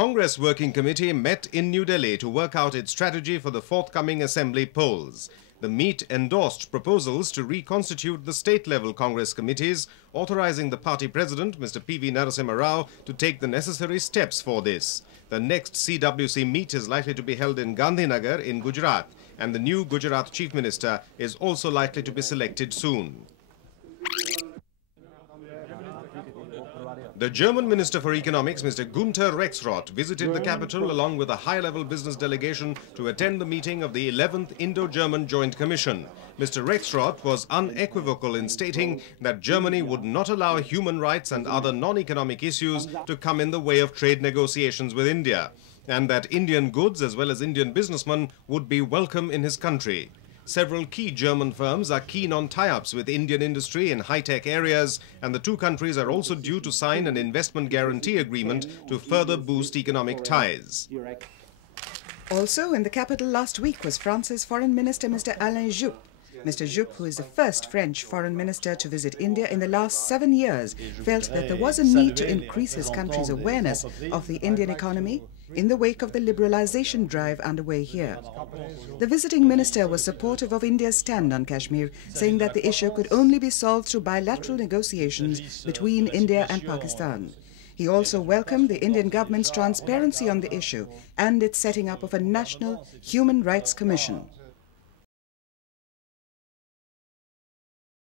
Congress Working Committee met in New Delhi to work out its strategy for the forthcoming assembly polls. The meet endorsed proposals to reconstitute the state-level Congress committees, authorising the party president, Mr. P.V. Narisimha Rao, to take the necessary steps for this. The next CWC meet is likely to be held in Gandhinagar in Gujarat, and the new Gujarat Chief Minister is also likely to be selected soon. The German Minister for Economics, Mr. Günter Rexrodt, visited the capital along with a high-level business delegation to attend the meeting of the 11th Indo-German Joint Commission. Mr. Rexrodt was unequivocal in stating that Germany would not allow human rights and other non-economic issues to come in the way of trade negotiations with India, and that Indian goods as well as Indian businessmen would be welcome in his country. Several key German firms are keen on tie-ups with Indian industry in high-tech areas, and the two countries are also due to sign an investment guarantee agreement to further boost economic ties. Also in the capital last week was France's Foreign Minister Mr. Alain Juppé. Mr. Juppé, who is the first French foreign minister to visit India in the last 7 years, felt that there was a need to increase his country's awareness of the Indian economy in the wake of the liberalization drive underway here. The visiting minister was supportive of India's stand on Kashmir, saying that the issue could only be solved through bilateral negotiations between India and Pakistan. He also welcomed the Indian government's transparency on the issue and its setting up of a National Human Rights Commission.